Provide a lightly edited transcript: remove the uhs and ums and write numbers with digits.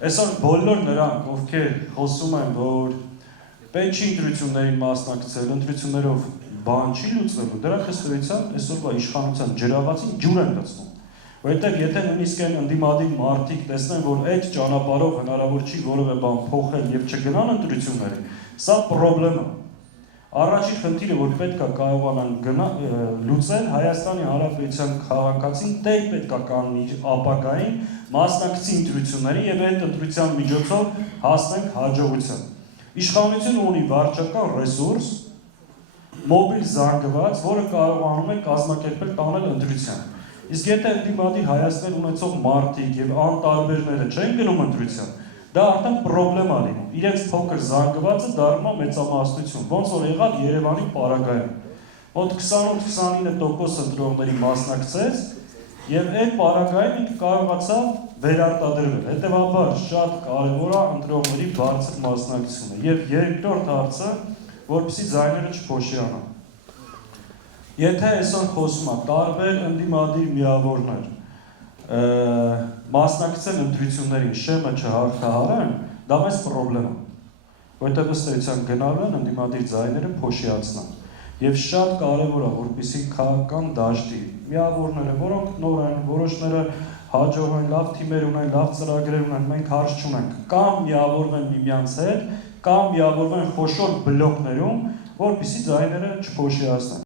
Այսօր բոլոր նրանք, ովքեր խոսում են, որ պետք չի ընտրություններին մասնակցել, ընտրություններով բան չի լուծվելու, դրանք ըստ էության այսօրվա իշխանության ջրաղացին ջուր են լցնում։ Որովհետև եթե նույնիսկ այն ընդդիմադիր մարդիկ տեսնեն, որ այդ ճանապարհով հնարավոր չի որևէ բան փոխել եւ չգնան ընտրությունների, սա խնդրեմ է։ Առաջին խնդիրը, որ պետք է կարողանան լուծել Հայաստանի Հանրապետության քաղաքացին, դեռ պետք է կանգնի ապագային մասնակցի ընտրությունների եւ այդ ընտրության միջոցով հասնենք հաջողության։ Իշխանությունը ունի վարչական ռեսուրս, մոբիլ զանգված, որը կարողանում է կազմակերպել տանել ընտրության։ Իսկ եթե ընդդիմադիր Հայաստան ունեցող մարդիկ եւ անտարբերները չեն գնում ընտրության, դա արդեն խնդրեմ է լինում։ Իրենց փոքր զանգվածը դառնում է մեծամասնություն, ոնց որ եղավ Երևանի պարագայում։ Մոտ 28-29% ընտրողների մասնակցեց եւ այդ պարագայում ինքը կարողացավ վերարտադրվել։ Հետեւաբար շատ կարեւոր է ընտրողների բարձր մասնակցությունը։ Եվ երկրորդ հարցը, որպեսզի ձայները չփոշիանան։ Եթե այսօր խոսում է տարբեր ընդդիմադիր միավորներ մասնակցել ընտրություններին շեմը չհաղթահարեն, դա մեծ խնդրեմ է, որտեղ ըստ էության գնալու են ընդդիմադիր ձայները փոշիացնան։ Եվ շատ կարևոր է, որպեսզի քաղաքական դաշտի միավորները, որոնք նոր են, որոշները հաջող են, լավ թիմեր ունեն, լավ ծրագրեր ունեն, մենք հարց չունենք, կամ միավորվեն միմյանց հետ, կամ միավորվեն խոշոր բլոկներում, որպեսզի ձայները չփոշիացնեն։